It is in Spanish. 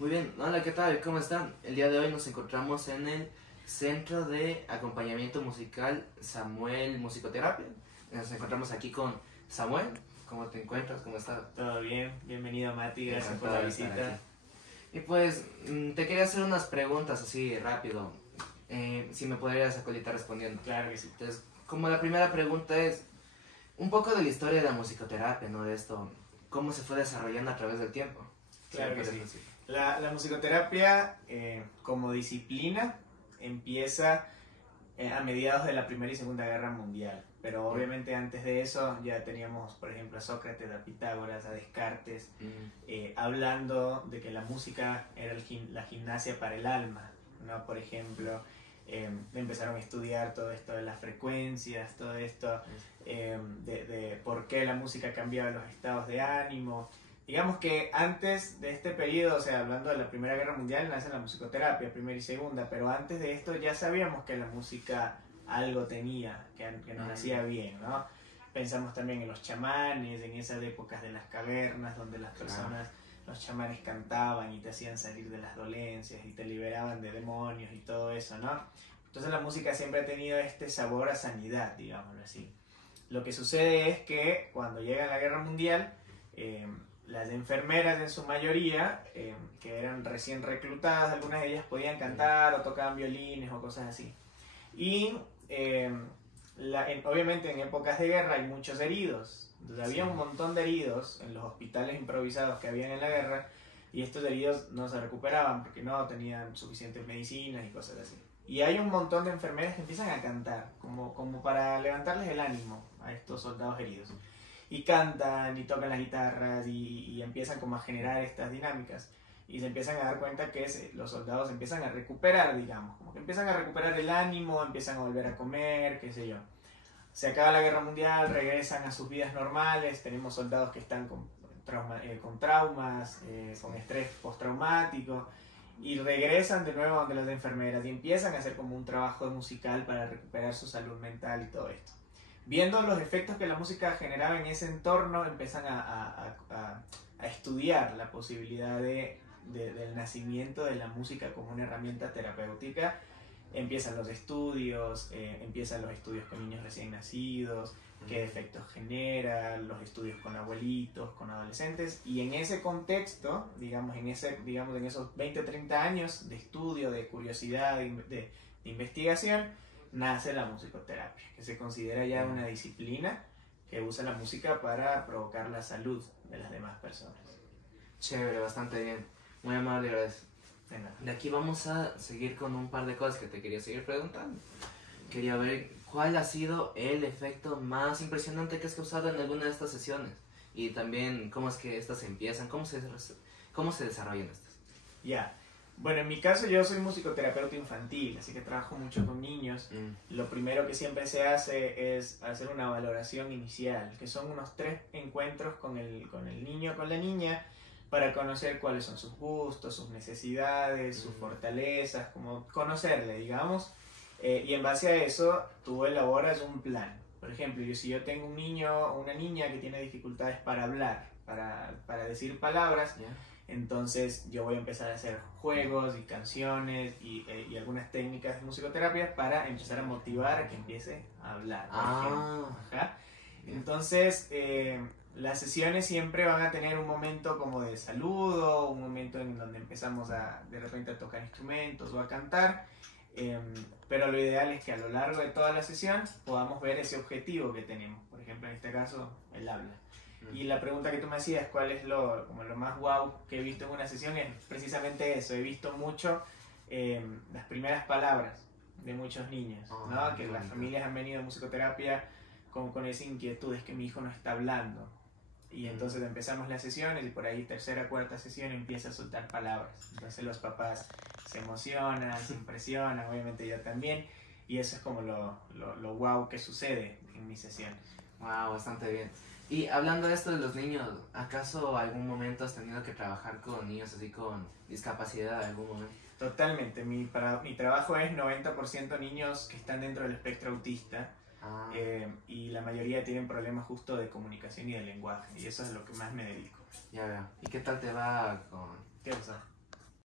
Muy bien, hola, ¿qué tal? ¿Cómo están? El día de hoy nos encontramos en el Centro de Acompañamiento Musical Samuel Musicoterapia. Nos encontramos aquí con Samuel. ¿Cómo te encuentras? ¿Cómo estás? Todo bien, bienvenido Mati, gracias por Encantado la de estar visita. aquí. Y pues, te quería hacer unas preguntas así rápido. Si me podrías acolitar respondiendo. Claro que sí. Entonces, como la primera pregunta es un poco de la historia de la musicoterapia, ¿no? De esto, cómo se fue desarrollando a través del tiempo. Claro que Puedes sí. decir. La musicoterapia como disciplina empieza a mediados de la Primera y Segunda Guerra Mundial, pero obviamente antes de eso ya teníamos, por ejemplo, a Sócrates, a Pitágoras, a Descartes, hablando de que la música era la gimnasia para el alma, ¿no? Por ejemplo, empezaron a estudiar todo esto de las frecuencias, todo esto de por qué la música cambiaba los estados de ánimo. Digamos que antes de este periodo, o sea, hablando de la Primera Guerra Mundial, nace la musicoterapia, primera y segunda, pero antes de esto ya sabíamos que la música algo tenía, que nos hacía bien, ¿no? Pensamos también en los chamanes, en esas épocas de las cavernas, donde las personas, los chamanes cantaban y te hacían salir de las dolencias y te liberaban de demonios y todo eso, ¿no? Entonces la música siempre ha tenido este sabor a sanidad, digámoslo así. Lo que sucede es que cuando llega la Guerra Mundial, las enfermeras en su mayoría, que eran recién reclutadas, algunas de ellas podían cantar o tocaban violines o cosas así. Y obviamente en épocas de guerra hay muchos heridos. Entonces había un montón de heridos en los hospitales improvisados que habían en la guerra y estos heridos no se recuperaban porque no tenían suficientes medicinas y cosas así. Y hay un montón de enfermeras que empiezan a cantar como para levantarles el ánimo a estos soldados heridos. Y cantan y tocan las guitarras y empiezan como a generar estas dinámicas y se empiezan a dar cuenta que los soldados empiezan a recuperar, digamos, como que empiezan a recuperar el ánimo, empiezan a volver a comer, qué sé yo. Se acaba la guerra mundial, regresan a sus vidas normales, tenemos soldados que están con traumas, con estrés postraumático y regresan de nuevo donde las enfermeras y empiezan a hacer como un trabajo musical para recuperar su salud mental y todo esto. Viendo los efectos que la música generaba en ese entorno, empiezan a estudiar la posibilidad del nacimiento de la música como una herramienta terapéutica. Empiezan los estudios con niños recién nacidos, qué efectos genera, los estudios con abuelitos, con adolescentes, y en ese contexto, digamos en esos 20, 30 años de estudio, de curiosidad, de investigación, nace la musicoterapia, que se considera ya una disciplina que usa la música para provocar la salud de las demás personas. Chévere, bastante bien. Muy amable, gracias. De nada. De aquí vamos a seguir con un par de cosas que te quería seguir preguntando. Quería ver cuál ha sido el efecto más impresionante que has causado en alguna de estas sesiones. Y también cómo es que estas empiezan, cómo se desarrollan estas. Ya. Bueno, en mi caso yo soy musicoterapeuta infantil, así que trabajo mucho con niños. Lo primero que siempre se hace es hacer una valoración inicial, que son unos 3 encuentros con el niño o con la niña, para conocer cuáles son sus gustos, sus necesidades, sus fortalezas, como conocerle, digamos. Y en base a eso, tú elaboras un plan. Por ejemplo, si yo tengo un niño o una niña que tiene dificultades para hablar, para decir palabras, entonces yo voy a empezar a hacer juegos y canciones y algunas técnicas de musicoterapia para empezar a motivar a que empiece a hablar. Ajá. Entonces, las sesiones siempre van a tener un momento como de saludo, un momento en donde empezamos de repente a tocar instrumentos o a cantar, pero lo ideal es que a lo largo de toda la sesión podamos ver ese objetivo que tenemos, por ejemplo en este caso el habla. Y la pregunta que tú me hacías, ¿cuál es lo más wow que he visto en una sesión? Es precisamente eso, he visto mucho las primeras palabras de muchos niños, ¿no? Que las familias han venido a musicoterapia con esa inquietud, es que mi hijo no está hablando. Y entonces empezamos las sesiones y por ahí tercera, cuarta sesión empieza a soltar palabras. Entonces los papás se emocionan, se impresionan, obviamente yo también. Y eso es como lo wow que sucede en mi sesión. Wow, bastante bien. Y hablando de esto de los niños, ¿acaso algún momento has tenido que trabajar con niños así con discapacidad en algún momento? Totalmente. Mi trabajo es 90% niños que están dentro del espectro autista. Y la mayoría tienen problemas justo de comunicación y de lenguaje, y eso es a lo que más me dedico. Ya veo. ¿Y qué tal te va con